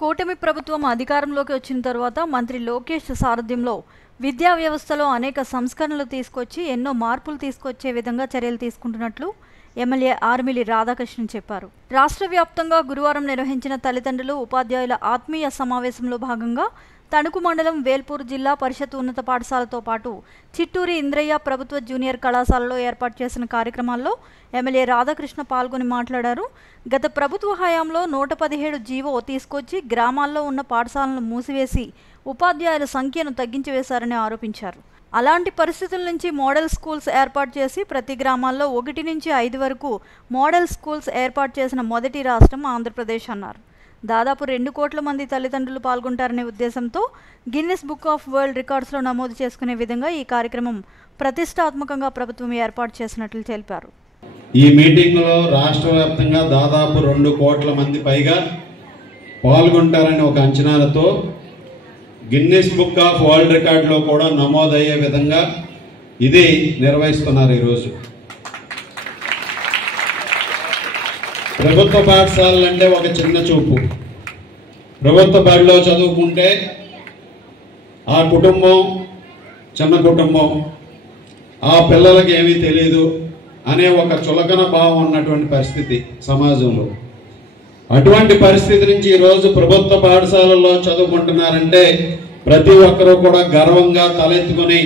కూటమి ప్రభుత్వం అధికారంలోకి వచ్చిన తర్వాత మంత్రి లోకేష్ సారథ్యంలో విద్యా వ్యవస్థలో అనేక సంస్కరణలు తీసుకొచ్చి ఎన్నో మార్పులు తీసుకొచ్చే విధంగా చర్యలు తీసుకుంటున్నట్లు ఎమ్మెల్యే ఆర్మిలి రాధాకృష్ణన్ చెప్పారు. రాష్ట్ర వ్యాప్తంగా గురువారం నిర్వహించిన తల్లిదండ్రులు ఉపాధ్యాయుల ఆత్మీయ సమావేశంలో భాగంగా తణుకు మండలం వేల్పూర్ జిల్లా పరిషత్ ఉన్నత పాఠశాలతో పాటు చిట్టూరి ఇంద్రయ్య ప్రభుత్వ జూనియర్ కళాశాలలో ఏర్పాటు చేసిన కార్యక్రమాల్లో ఎమ్మెల్యే రాధాకృష్ణ పాల్గొని మాట్లాడారు. గత ప్రభుత్వ హయాంలో 117 జీవో తీసుకొచ్చి గ్రామాల్లో ఉన్న పాఠశాలను మూసివేసి ఉపాధ్యాయుల సంఖ్యను తగ్గించివేశారని ఆరోపించారు. అలాంటి పరిస్థితుల నుంచి మోడల్ స్కూల్స్ ఏర్పాటు చేసి ప్రతి గ్రామాల్లో 1 నుంచి 5 వరకు మోడల్ స్కూల్స్ ఏర్పాటు చేసిన మొదటి రాష్ట్రం ఆంధ్రప్రదేశ్ అన్నారు. దాదాపు 2 కోట్ల మంది తల్లిదండ్రులు పాల్గొంటారనే ఉద్దేశంతో గిన్నిస్ బుక్ ఆఫ్ వరల్డ్ రికార్డ్స్లో నమోదు చేసుకునే విధంగా ఈ కార్యక్రమం ప్రతిష్టాత్మకంగా ప్రభుత్వం ఏర్పాటు చేసినట్లు తెలిపారు. ఈ మీటింగ్లో రాష్ట్ర వ్యాప్తంగా దాదాపు 2 కోట్ల మంది పైగా పాల్గొంటారని ఒక అంచనాలతో గిన్నిస్ బుక్ ఆఫ్ వరల్డ్ రికార్డులో కూడా నమోదయ్యే విధంగా ఇది నిర్వహిస్తున్నారు. ఈరోజు ప్రభుత్వ పాఠశాలలు అంటే ఒక చిన్న చూపు. ప్రభుత్వ బడిలో చదువుకుంటే ఆ కుటుంబం చిన్న కుటుంబం, ఆ పిల్లలకి ఏమీ తెలియదు అనే ఒక చులకన భావం ఉన్నటువంటి పరిస్థితి సమాజంలో. అటువంటి పరిస్థితి నుంచి ఈరోజు ప్రభుత్వ పాఠశాలల్లో చదువుకుంటున్నారంటే ప్రతి ఒక్కరూ కూడా గర్వంగా తలెత్తుకొని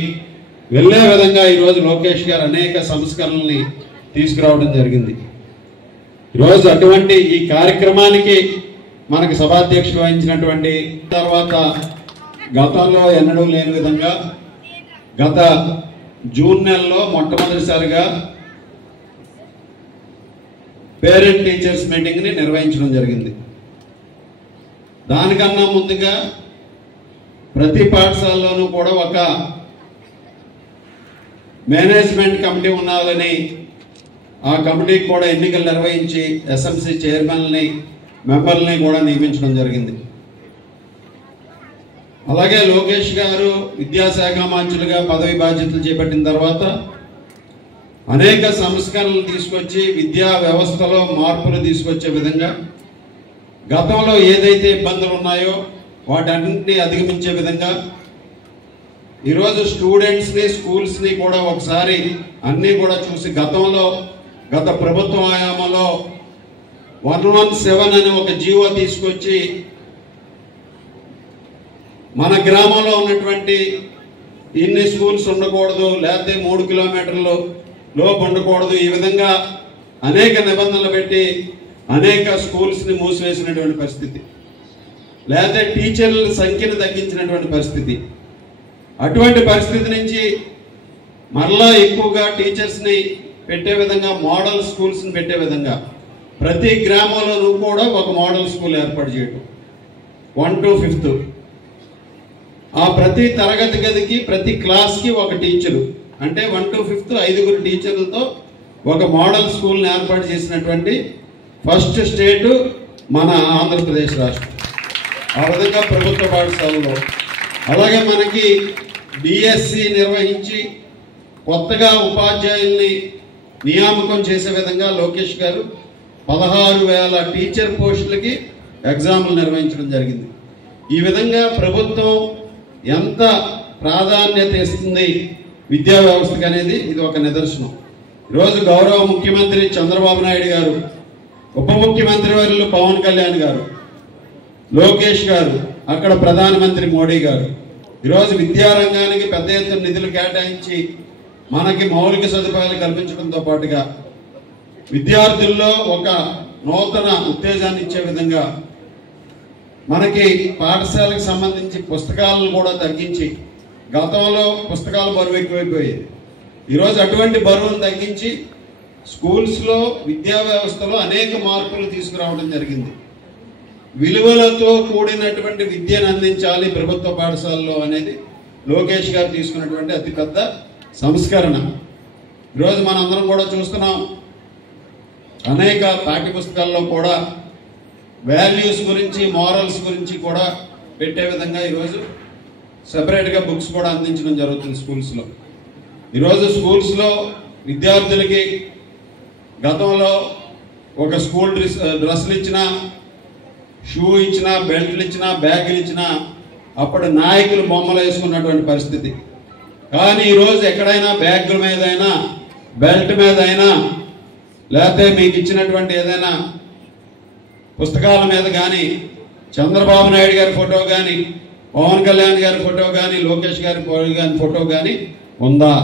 వెళ్ళే విధంగా ఈరోజు లోకేష్ గారు అనేక సంస్కరణల్ని తీసుకురావడం జరిగింది. ఈరోజు అటువంటి ఈ కార్యక్రమానికి మనకి సభాధ్యక్షుడు వహించినటువంటి తర్వాత గతంలో ఎన్నడూ లేని విధంగా గత జూన్ నెలలో మొట్టమొదటిసారిగా పేరెంట్ టీచర్స్ మీటింగ్ని నిర్వహించడం జరిగింది. దానికన్నా ముందుగా ప్రతి పాఠశాలలోనూ కూడా ఒక మేనేజ్మెంట్ కమిటీ ఉండాలని ఆ కమిటీకి కూడా ఎన్నికలు నిర్వహించి ఎస్ఎంసీ చైర్మన్ని మెంబర్లని కూడా నియమించడం జరిగింది. అలాగే లోకేష్ గారు విద్యాశాఖ మంత్రులుగా పదవి బాధ్యతలు చేపట్టిన తర్వాత అనేక సంస్కరణలు తీసుకొచ్చి విద్యా వ్యవస్థలో మార్పులు తీసుకొచ్చే విధంగా గతంలో ఏదైతే ఇబ్బందులు ఉన్నాయో వాటన్నింటినీ అధిగమించే విధంగా ఈరోజు స్టూడెంట్స్ని స్కూల్స్ని కూడా ఒకసారి అన్నీ కూడా చూసి గత ప్రభుత్వ హయాంలో 117 అనే ఒక జీవో తీసుకొచ్చి మన గ్రామంలో ఉన్నటువంటి ఇన్ని స్కూల్స్ ఉండకూడదు, లేకపోతే 3 కిలోమీటర్లు లోపు ఉండకూడదు, ఈ విధంగా అనేక నిబంధనలు పెట్టి అనేక స్కూల్స్ని మూసివేసినటువంటి పరిస్థితి, లేకపోతే టీచర్ల సంఖ్యను తగ్గించినటువంటి పరిస్థితి. అటువంటి పరిస్థితి నుంచి మరలా ఎక్కువగా టీచర్స్ని పెట్టే విధంగా మోడల్ స్కూల్స్ని పెట్టే విధంగా ప్రతి గ్రామంలోనూ కూడా ఒక మోడల్ స్కూల్ ఏర్పాటు చేయడం 1 to 5th. ఆ ప్రతి తరగతి గదికి ప్రతి క్లాస్కి ఒక టీచరు, అంటే 1 to 5th 5 టీచర్లతో ఒక మోడల్ స్కూల్ని ఏర్పాటు చేసినటువంటి ఫస్ట్ స్టేట్ మన ఆంధ్రప్రదేశ్ రాష్ట్రం. ఆ విధంగా ప్రభుత్వ పాఠశాలలో అలాగే మనకి డిఎస్సి నిర్వహించి కొత్తగా ఉపాధ్యాయుల్ని నియామకం చేసే విధంగా లోకేష్ గారు 16,000 టీచర్ పోస్టులకి ఎగ్జామ్లు నిర్వహించడం జరిగింది. ఈ విధంగా ప్రభుత్వం ఎంత ప్రాధాన్యత ఇస్తుంది విద్యా వ్యవస్థకు అనేది ఇది ఒక నిదర్శనం. ఈరోజు గౌరవ ముఖ్యమంత్రి చంద్రబాబు నాయుడు గారు, ఉప ముఖ్యమంత్రి వర్యులు పవన్ కళ్యాణ్ గారు, లోకేష్ గారు, అక్కడ ప్రధానమంత్రి మోడీ గారు ఈరోజు విద్యారంగానికి పెద్ద ఎత్తున నిధులు కేటాయించి మనకి మౌలిక సదుపాయాలు కల్పించడంతో పాటుగా విద్యార్థుల్లో ఒక నూతన ఉత్తేజాన్ని ఇచ్చే విధంగా మనకి పాఠశాలకు సంబంధించి పుస్తకాలను కూడా తగ్గించి, గతంలో పుస్తకాలు బరువు ఎక్కువైపోయేది, ఈరోజు అటువంటి బరువును తగ్గించి స్కూల్స్లో విద్యా వ్యవస్థలో అనేక మార్పులు తీసుకురావడం జరిగింది. విలువలతో కూడినటువంటి విద్యను అందించాలి ప్రభుత్వ పాఠశాలలో అనేది లోకేష్ గారు తీసుకున్నటువంటి అతిపెద్ద సంస్కరణ. ఈరోజు మనందరం కూడా చూస్తున్నాం, అనేక పాఠ్యపుస్తకాల్లో కూడా వాల్యూస్ గురించి మారల్స్ గురించి కూడా పెట్టే విధంగా ఈరోజు సెపరేట్గా బుక్స్ కూడా అందించడం జరుగుతుంది స్కూల్స్లో. ఈరోజు స్కూల్స్లో షూ ఇచ్చినా, బెల్ట్లు ఇచ్చినా, బ్యాగులు ఇచ్చినా అప్పుడు నాయకులు బొమ్మలు వేసుకున్నటువంటి పరిస్థితి. కానీ ఈరోజు ఎక్కడైనా బ్యాగుల మీద అయినా, బెల్ట్ మీద అయినా, లేకపోతే మీకు ఇచ్చినటువంటి ఏదైనా పుస్తకాల మీద కానీ చంద్రబాబు నాయుడు గారి ఫోటో కానీ, పవన్ కళ్యాణ్ గారి ఫోటో కానీ, లోకేష్ గారి ఫోటో కానీ ఉందా?